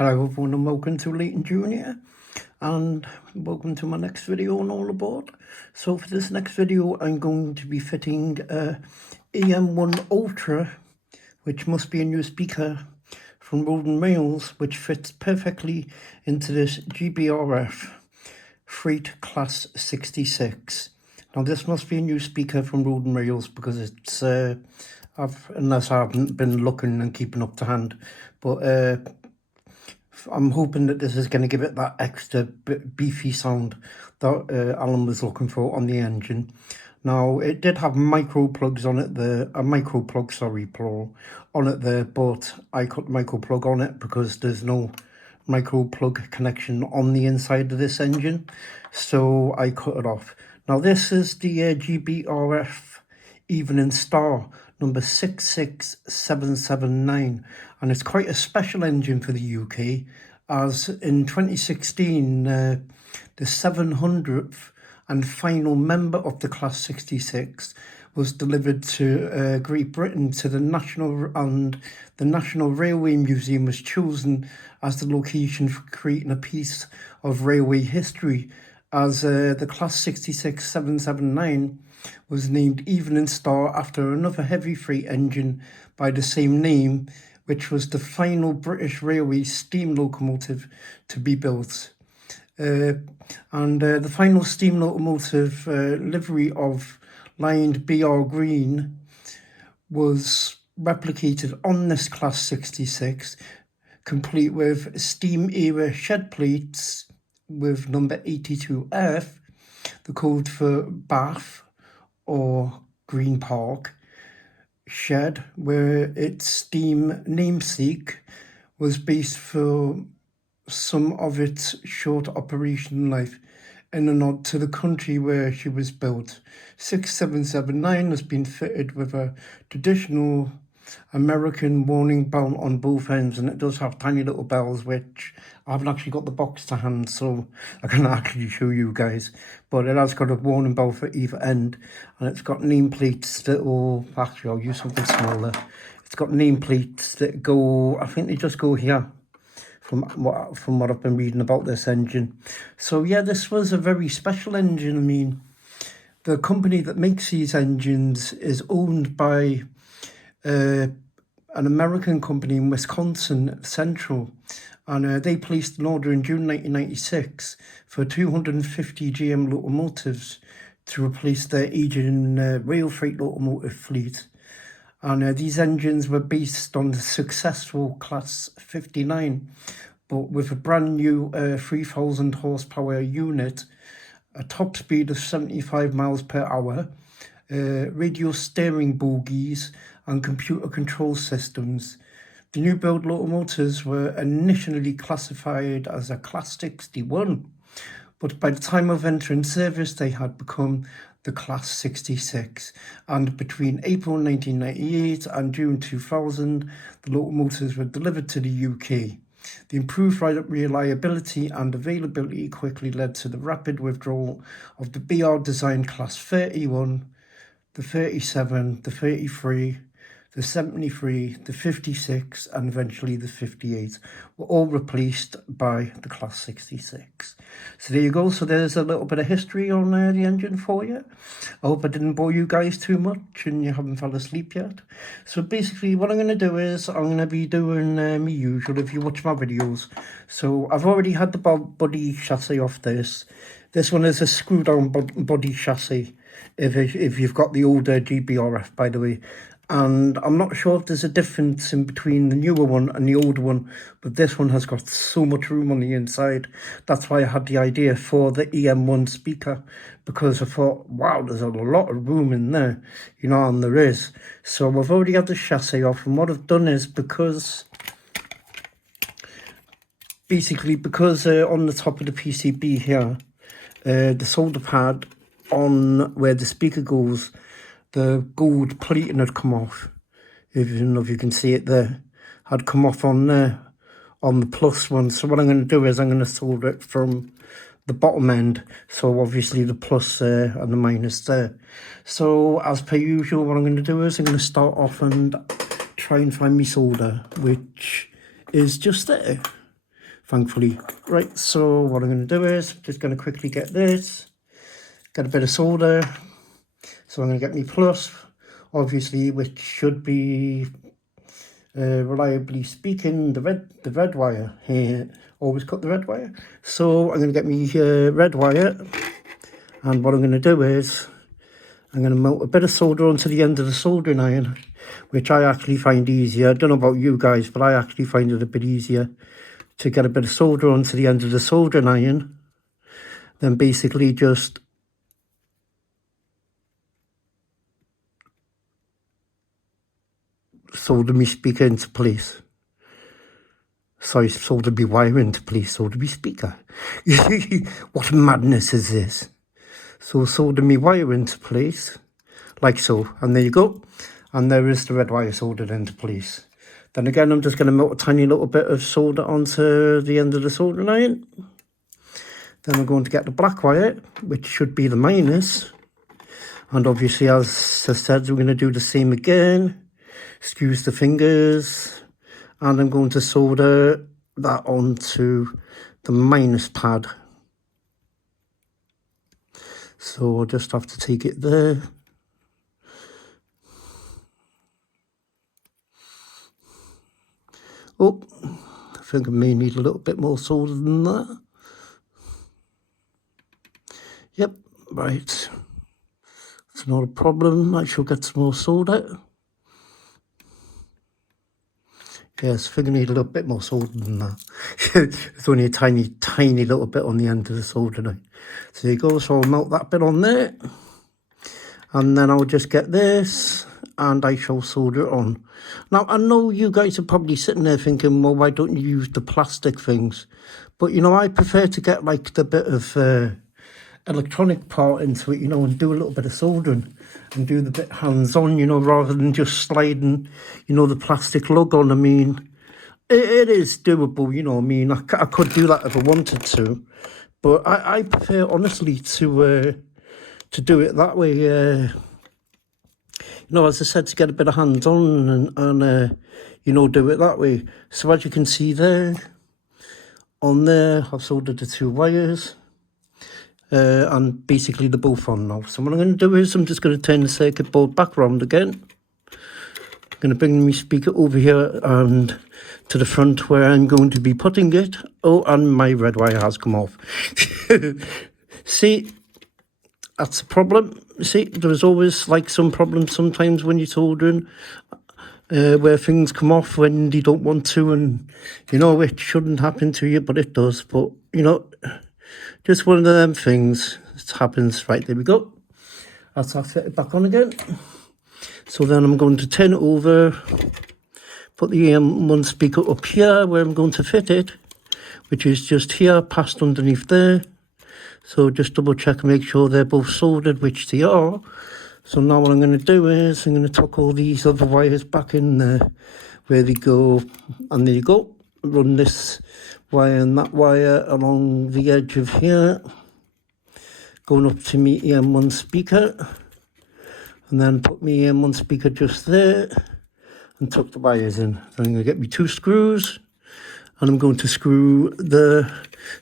Hello everyone and welcome to Leighton Jr. and welcome to my next video on All Aboard. So for this next video I'm going to be fitting em1 Ultra, which must be a new speaker from Road and Rails, which fits perfectly into this GBRF Freight Class 66. Now this must be a new speaker from Road and Rails because it's unless I haven't been looking and keeping up to hand, but I'm hoping that this is going to give it that extra beefy sound that Alan was looking for on the engine. Now, it did have micro plugs on it there, a micro plug, sorry, plural, on it there, but I cut the micro plug on it because there's no micro plug connection on the inside of this engine, so I cut it off. Now, this is the GBRF Evening Star number 66779, and it's quite a special engine for the UK, as in 2016 the 700th and final member of the Class 66 was delivered to Great Britain to the National Railway Museum was chosen as the location for creating a piece of railway history, as the Class 66779 was named Evening Star after another heavy freight engine by the same name, which was the final British Railway steam locomotive to be built. The final steam locomotive livery of lined BR green was replicated on this Class 66, complete with steam era shed plates with number 82F, the code for Bath or Green Park shed, where its steam namesake was based for some of its short operation life in a nod to the country where she was built. 6779 has been fitted with a traditional American warning bell on both ends, and it does have tiny little bells, which I haven't actually got the box to hand, so I can actually show you guys, but it has got a warning bell for either end, and it's got nameplates that will, actually I'll use something smaller, it's got nameplates that go, I think they just go here, from what I've been reading about this engine. So yeah, this was a very special engine. I mean, the company that makes these engines is owned by an American company in Wisconsin Central, and they placed an order in June 1996 for 250 GM locomotives to replace their aging rail freight locomotive fleet. And these engines were based on the successful Class 59, but with a brand new 3,000 horsepower unit, a top speed of 75 miles per hour, radio steering bogies and computer control systems. The new build locomotives were initially classified as a Class 61, but by the time of entering service they had become the Class 66, and between April 1998 and June 2000 the locomotives were delivered to the UK. The improved reliability and availability quickly led to the rapid withdrawal of the BR designed Class 31, the 37, the 33, the 73, the 56, and eventually the 58 were all replaced by the Class 66. So there you go. So there's a little bit of history on the engine for you. I hope I didn't bore you guys too much and you haven't fell asleep yet. So basically what I'm going to do is I'm going to be doing my usual if you watch my videos. So I've already had the body chassis off this. This one is a screw down body chassis if you've got the older GBRF, by the way. And I'm not sure if there's a difference in between the newer one and the older one, but this one has got so much room on the inside. That's why I had the idea for the em1 speaker, because I thought, wow, there's a lot of room in there, you know, and there is. So I've already had the chassis off, and what I've done is, because on the top of the PCB here, the solder pad on where the speaker goes, the gold plating had come off. If you know, if you can see it there, had come off on there, on the plus one. So what I'm going to do is I'm going to solder it from the bottom end. So obviously the plus there and the minus there. So as per usual, what I'm going to do is I'm going to start off and try and find my solder, which is just there. thankfully. Right, so what I'm going to do is just going to quickly get this, get a bit of solder. So I'm going to get my plus, obviously, which should be, reliably speaking, the red wire here. Always cut the red wire. So I'm going to get me red wire, and what I'm going to do is I'm going to melt a bit of solder onto the end of the soldering iron, which I actually find easier. I don't know about you guys, but I actually find it a bit easier to get a bit of solder onto the end of the soldering iron than basically just solder me speaker into place. Sorry, solder me wire into place, solder me speaker. What madness is this? So solder me wire into place, like so, and there you go. And there is the red wire soldered into place. Then again, I'm just going to melt a tiny little bit of solder onto the end of the soldering iron. Then we're going to get the black wire, which should be the minus. And obviously, as I said, we're going to do the same again. Squeeze the fingers. And I'm going to solder that onto the minus pad. So I'll just have to take it there. Oh, I think I may need a little bit more solder than that. Yep, right. It's not a problem. I shall get some more solder. Yes, I think I need a little bit more solder than that. It's only a tiny little bit on the end of the solder now. So there you go. So I'll melt that bit on there. And then I'll just get this and I shall solder it on. Now, I know you guys are probably sitting there thinking, well, why don't you use the plastic things? But, you know, I prefer to get like the bit of electronic part into it, you know, and do a little bit of soldering and do the bit hands-on, you know, rather than just sliding, you know, the plastic lug on. I mean, it is doable, you know. I mean, I could do that if I wanted to, but I prefer, honestly, to do it that way. You know, as I said, to get a bit of hands-on and you know, do it that way. So as you can see there, on there, I've soldered the two wires. And basically they're both on now. So what I'm going to do is I'm just going to turn the circuit board back round again. I'm going to bring my speaker over here and to the front where I'm going to be putting it. Oh, and my red wire has come off. See, that's a problem. See, there's always like some problems sometimes when you're soldering, where things come off when they don't want to, and you know, it shouldn't happen to you, but it does. But you know, just one of them things. It happens. Right, there we go. That's that fitted back on again. So then I'm going to turn it over, put the em1 speaker up here where I'm going to fit it, which is just here, past underneath there. So just double check and make sure they're both soldered, which they are. So now what I'm going to do is I'm going to tuck all these other wires back in there where they go. And there you go. Run this wire and that wire along the edge of here, going up to my em1 speaker, and then put my em1 speaker just there and tuck the wires in. So I'm going to get me 2 screws and I'm going to screw the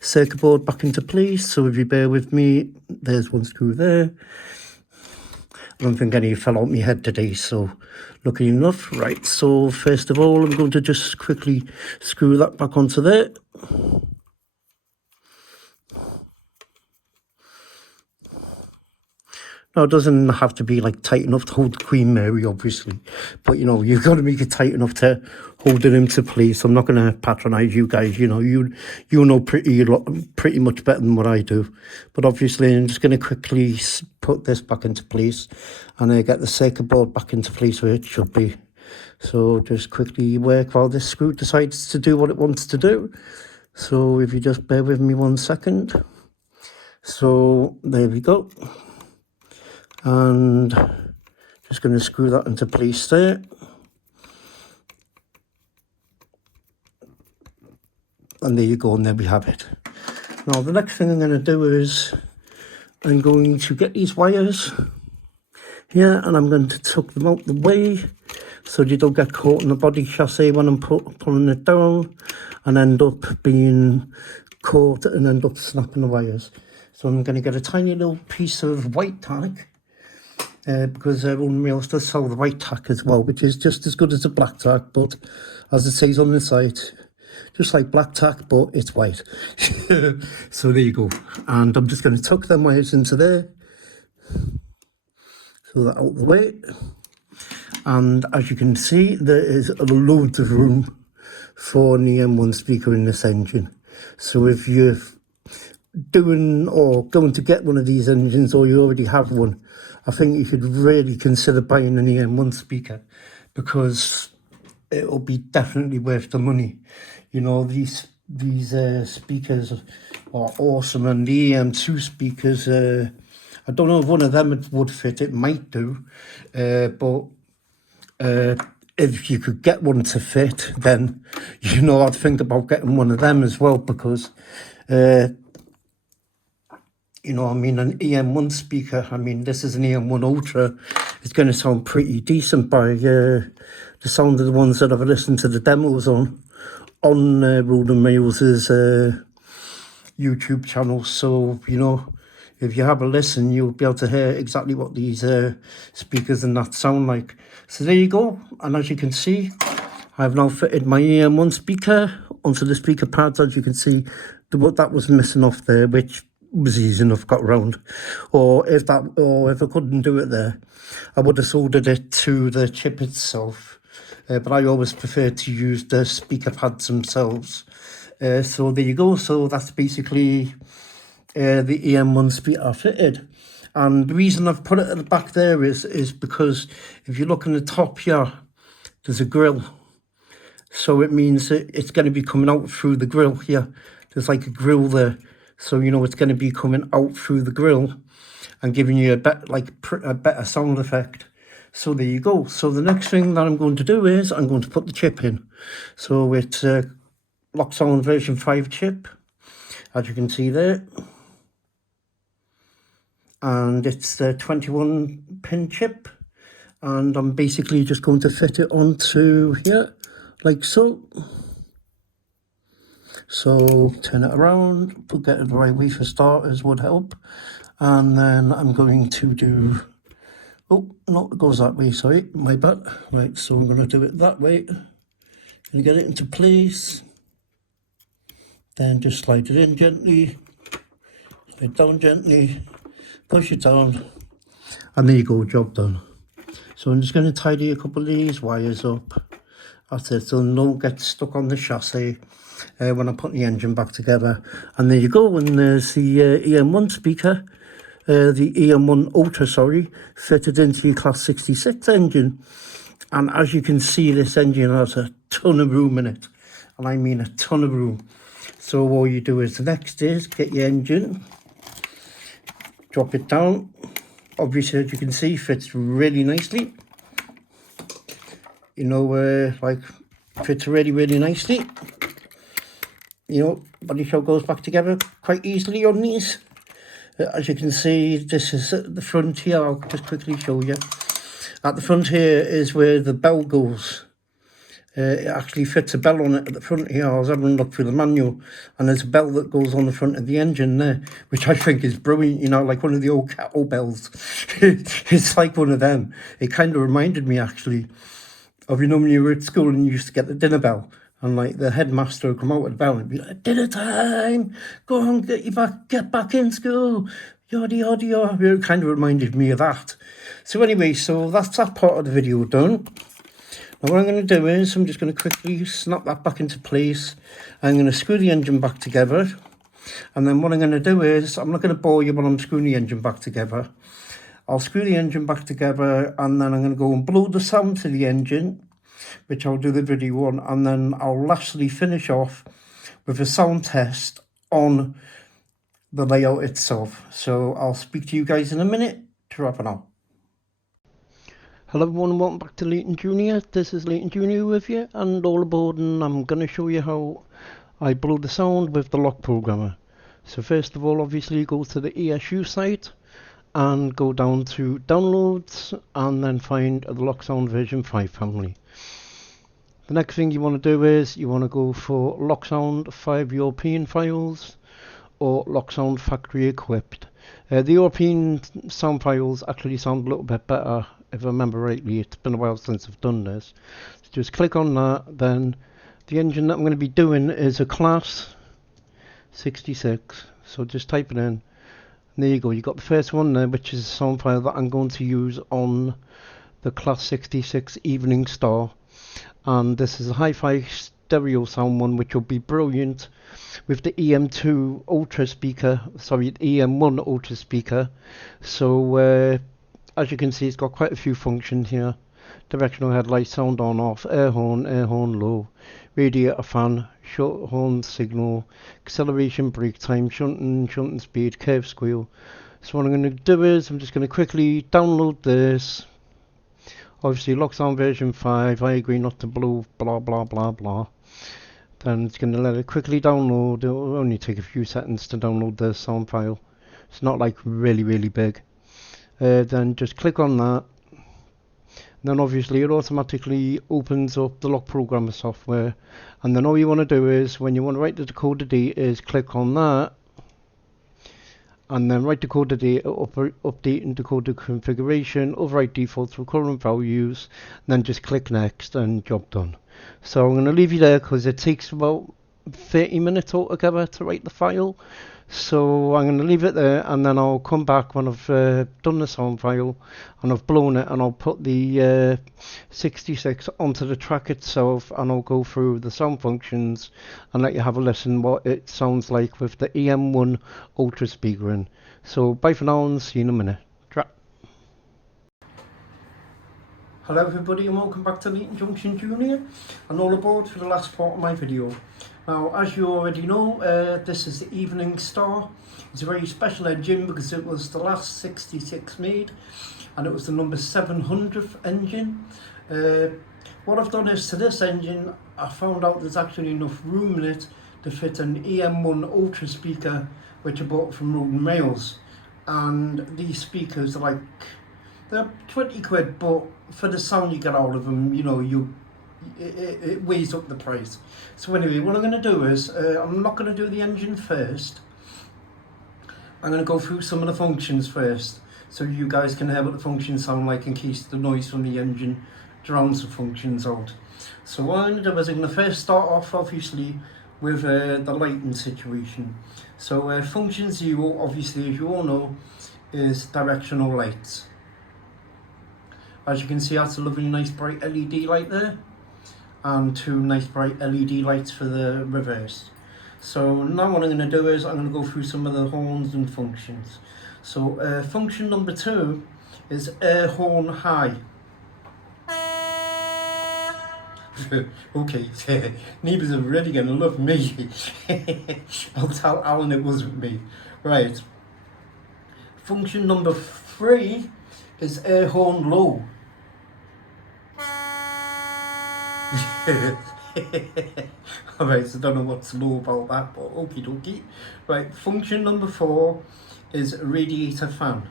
circuit board back into place. So if you bear with me, there's 1 screw there. I don't think any fell out my head today, so lucky enough. Right, so first of all, I'm going to just quickly screw that back onto there. Now, it doesn't have to be like tight enough to hold Queen Mary, obviously, but you know, you've got to make it tight enough to hold it into place. I'm not going to patronize you guys, you know, you know pretty much better than what I do. But obviously, I'm just going to quickly put this back into place and get the circuit board back into place where it should be. So just quickly work while this screw decides to do what it wants to do. So if you just bear with me 1 second. So there we go. And just going to screw that into place there. And there you go, and there we have it. Now the next thing I'm going to do is I'm going to get these wires here and I'm going to tuck them out the way so they don't get caught in the body chassis when I'm pulling it down. and end up being caught and end up snapping the wires. So I'm going to get a tiny little piece of white tack, because Unreal does sell the white tack as well, which is just as good as the black tack, but as it says on the site, just like black tack, but it's white. So there you go. And I'm just going to tuck them wires into there, so that out of the way. And as you can see, there is loads of room for an em1 speaker in this engine. So if you're doing or going to get one of these engines, or you already have one, I think you should really consider buying an em1 speaker, because it'll be definitely worth the money. You know, these speakers are awesome, and the em2 speakers, I don't know if one of them would fit. It might do, but if you could get one to fit, then, you know, I'd think about getting one of them as well, because you know, I mean, an em1 speaker, I mean, this is an em1 Ultra. It's going to sound pretty decent by the sound of the ones that I've listened to the demos on Road and Rails' YouTube channel. So, you know, if you have a listen, you'll be able to hear exactly what these speakers and that sound like. So there you go. And as you can see, I've now fitted my em1 speaker onto the speaker pads. As you can see, that was missing off there, which was easy enough, got round. Or if I couldn't do it there, I would have soldered it to the chip itself. But I always prefer to use the speaker pads themselves. So there you go. So that's basically the em1 speaker fitted. And the reason I've put it at the back there is because if you look in the top here, there's a grill. So it means that it's going to be coming out through the grill here. There's like a grill there. So, you know, it's going to be coming out through the grill and giving you a better sound effect. So there you go. So the next thing that I'm going to do is I'm going to put the chip in. So it's a loksound version 5 chip, as you can see there. And it's the 21 pin chip. And I'm basically just going to fit it onto here, like so. So turn it around, get it the right way for starters would help. And then I'm going to do, oh, no, it goes that way, sorry, my bad. Right, so I'm going to do it that way. And get it into place. Then just slide it in gently, slide down gently, push it down. And there you go, job done. So I'm just going to tidy a couple of these wires up. That's it, so no get stuck on the chassis when I put the engine back together. And there you go, and there's the em1 speaker, the em1 Ultra, sorry, fitted into your Class 66 engine. And as you can see, this engine has a ton of room in it, and I mean a ton of room. So all you do is, the next is get your engine, drop it down. Obviously, as you can see, fits really nicely. You know, like, fits really, really nicely. You know, body shell goes back together quite easily on these. As you can see, this is at the front here. I'll just quickly show you. At the front here is where the bell goes. It actually fits a bell on it at the front here. I was having a look through the manual, and there's a bell that goes on the front of the engine there, which I think is brilliant, you know, like one of the old kettle bells. It's like one of them. It kind of reminded me, actually, of, you know, when you were at school and you used to get the dinner bell, and like the headmaster would come out with the bell and be like, dinner time, go on, get back in school, yada, yada, yada. It kind of reminded me of that. So anyway, so that's that part of the video done. Now what I'm going to do is I'm just going to quickly snap that back into place. I'm going to screw the engine back together. And then what I'm going to do is, I'm not going to bore you while I'm screwing the engine back together. I'll screw the engine back together, and then I'm going to go and blow the sound to the engine, which I'll do the video on. And then I'll lastly finish off with a sound test on the layout itself. So I'll speak to you guys in a minute to wrap it up. Hello everyone, welcome back to Leighton Jr. This is Leighton Jr. with you, and all aboard, and I'm going to show you how I blow the sound with the lock programmer. So first of all, obviously go to the ESU site and go down to downloads, and then find the loksound version 5 family. The next thing you want to do is you want to go for loksound 5 European files or loksound factory equipped. The European sound files actually sound a little bit better, if I remember rightly. It's been a while since I've done this. So just click on that. Then the engine that I'm going to be doing is a class 66. So just type it in. And there you go. You got the first one there, which is a sound file that I'm going to use on the class 66 Evening Star. And this is a hi-fi stereo sound one, which will be brilliant with the em2 ultra speaker, sorry, the em1 ultra speaker. So as you can see, it's got quite a few functions here. Directional headlight, sound on off, air horn low, radiator fan, short horn signal, acceleration, brake time, shunting speed, curve squeal. So what I'm going to do is I'm just going to quickly download this. Obviously loksound version 5, I agree not to blow, blah blah blah blah. Then it's going to let it quickly download. It will only take a few seconds to download the sound file. It's not like really big. Then just click on that. Then obviously it automatically opens up the lock programmer software. And then all you want to do is, when you want to write the decoder D, is click on that. And then write decoder data, update and decoder configuration, override defaults for current values, and then just click next and job done. So I'm going to leave you there because it takes about 30 minutes altogether to write the file. So I'm going to leave it there, and then I'll come back when I've done the sound file and I've blown it, and I'll put the 66 onto the track itself, and I'll go through the sound functions and let you have a listen what it sounds like with the em1 ultra speaker in. So bye for now and see you in a minute. Hello everybody and welcome back to Leeton Junction Junior and all aboard for the last part of my video. Now, as you already know, this is the Evening Star. It's a very special engine because it was the last 66 made and it was the number 700th engine. What I've done is, to this engine, I found out there's actually enough room in it to fit an em1 ultra speaker, which I bought from Roden Rails. And these speakers are like, they're 20 quid, but for the sound you get out of them, you know, it weighs up the price. So anyway, what I'm going to do is, I'm not going to do the engine first. I'm going to go through some of the functions first, so you guys can hear what the functions sound like in case the noise from the engine drowns the functions out. So what I'm going to do is I'm going to first start off, obviously, with the lighting situation. So function 0, obviously, as you all know, is directional lights. As you can see, that's a lovely nice bright LED light there, and two nice bright LED lights for the reverse. So now what I'm going to do is I'm going to go through some of the horns and functions. So function number 2 is air horn high. Okay, neighbours are really going to love me. I'll tell Alan it wasn't me. Right. Function number 3 is air horn low. Alright, so I don't know what's low about that, but okie dokie. Right, function number 4 is radiator fan.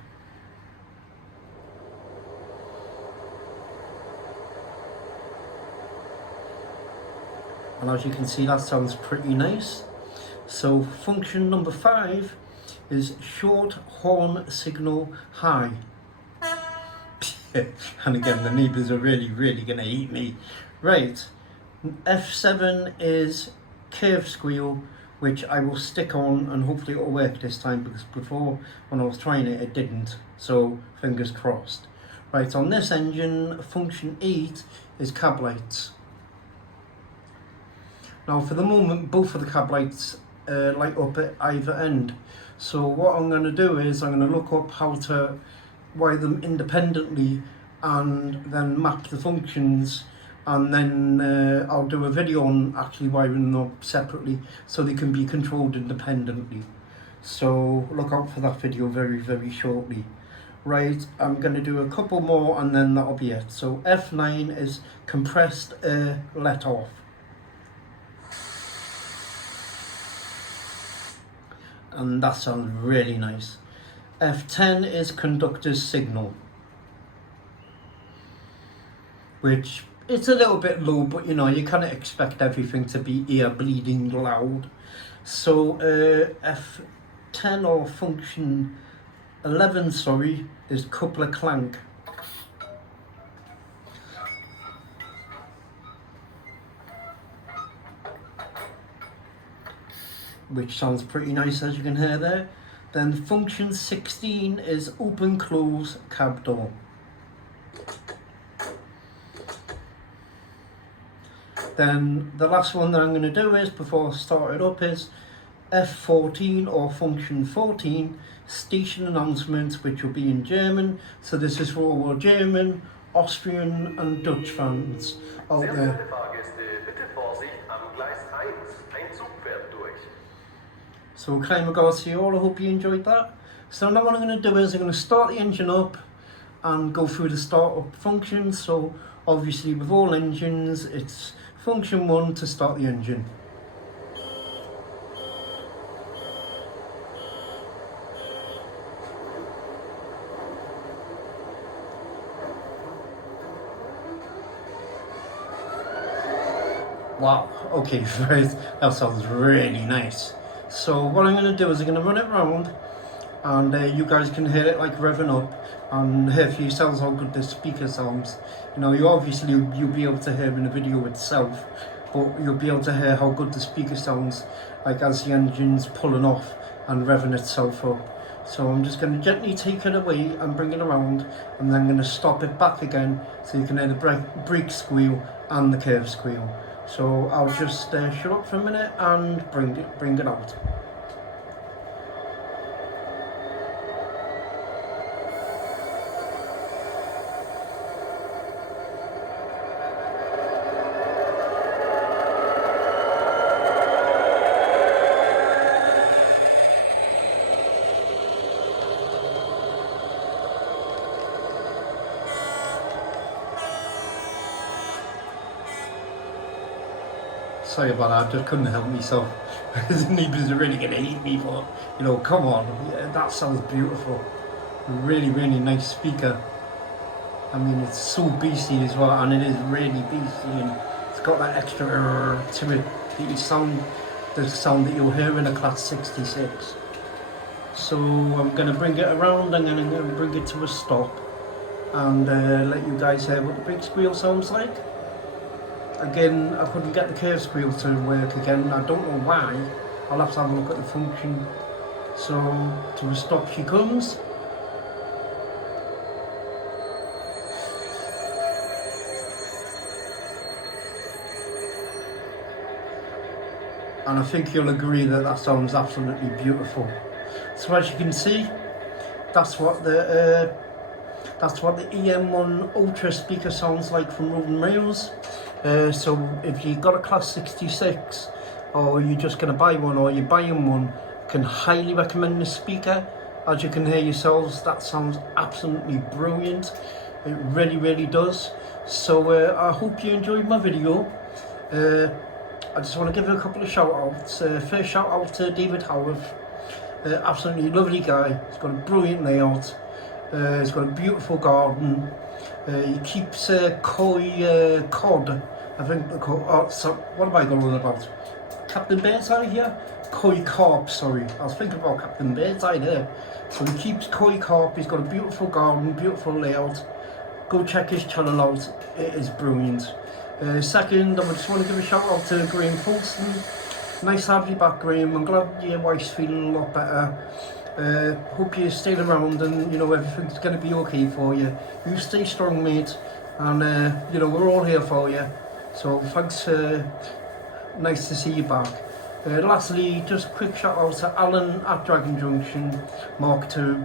And as you can see, that sounds pretty nice. So function number 5 is short horn signal high. And again, the neighbours are really going to hate me. Right, F7 is curve squeal, which I will stick on and hopefully it will work this time, because before when I was trying it, it didn't. So fingers crossed. Right, on this engine, function 8 is cab lights. Now for the moment, both of the cab lights light up at either end. So what I'm going to do is I'm going to look up how to wire them independently and then map the functions, and then I'll do a video on actually wiring them up separately so they can be controlled independently. So look out for that video very shortly. Right, I'm going to do a couple more and then that'll be it. So F9 is compressed air let off. And that sounds really nice. F10 is conductor's signal, which it's a little bit low, but you know, you kind of expect everything to be ear bleeding loud. So F10 or function 11, sorry, is coupler clank. Which sounds pretty nice, as you can hear there. Then function 16 is open close cab door. Then the last one that I'm going to do is, before I start it up, is F14 or function 14, station announcements, which will be in German. So this is for all our German, Austrian and Dutch fans out there. So kind regards to you all, I hope you enjoyed that. So now what I'm going to do is I'm going to start the engine up and go through the startup functions. So obviously with all engines, it's function 1 to start the engine. Wow, okay, that sounds really nice. So what I'm going to do is I'm going to run it around, and you guys can hear it like revving up and hear for yourselves how good the speaker sounds. You know, you'll be able to hear in the video itself, but you'll be able to hear how good the speaker sounds like as the engine's pulling off and revving itself up. So I'm just going to gently take it away and bring it around, and then I'm going to stop it back again so you can hear the brake squeal and the curve squeal. So I'll just shut up for a minute and bring it out. Sorry about that, I just couldn't help myself. The neighbours are really going to hate me for, you know, come on, yeah, that sounds beautiful. Really, really nice speaker. I mean, it's so beastie as well, and it is really beastie, and it's got that extra to it, the sound that you'll hear in a Class 66. So I'm going to bring it around, and then I'm going to bring it to a stop, and let you guys hear what the brake squeal sounds like. Again, I couldn't get the curve squeal to work again. I don't know why. I'll have to have a look at the function. So, to a stop she comes. And I think you'll agree that that sounds absolutely beautiful. So as you can see, that's what the em1 Ultra speaker sounds like from Road and Rails. So if you've got a Class 66, or you're just going to buy one, or you're buying one, I can highly recommend this speaker. As you can hear yourselves, that sounds absolutely brilliant. It really, really does. So I hope you enjoyed my video. I just want to give a couple of shout outs. First shout out to David Howarth. Absolutely lovely guy. He's got a brilliant layout. He's got a beautiful garden. He keeps koi cod, I think they're called. Oh, so what am I going on about? Captain Birdseye here? Koi carp, sorry. I was thinking about Captain Birdseye there. So he keeps koi carp. He's got a beautiful garden, beautiful layout. Go check his channel out. It is brilliant. Second, I just want to give a shout out to Graham Folston. Nice to have you back, Graham. I'm glad your wife's feeling a lot better. Hope you stay around, and you know everything's going to be okay for you. You stay strong, mate, and you know we're all here for you. So thanks. Nice to see you back. Lastly, just a quick shout out to Alan at Dragon Junction Mark II.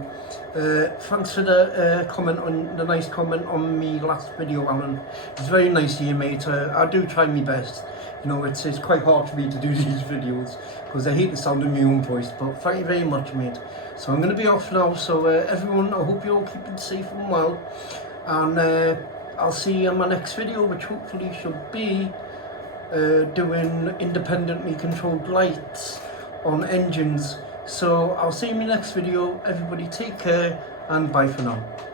Thanks for the nice comment on me last video, Alan. It's very nice of you, mate. I do try my best. You know, it's quite hard for me to do these videos because I hate the sound of my own voice, but thank you very much, mate. So I'm going to be off now, so everyone, I hope you're all keeping safe and well, and I'll see you in my next video, which hopefully should be doing independently controlled lights on engines. So I'll see you in my next video. Everybody take care, and bye for now.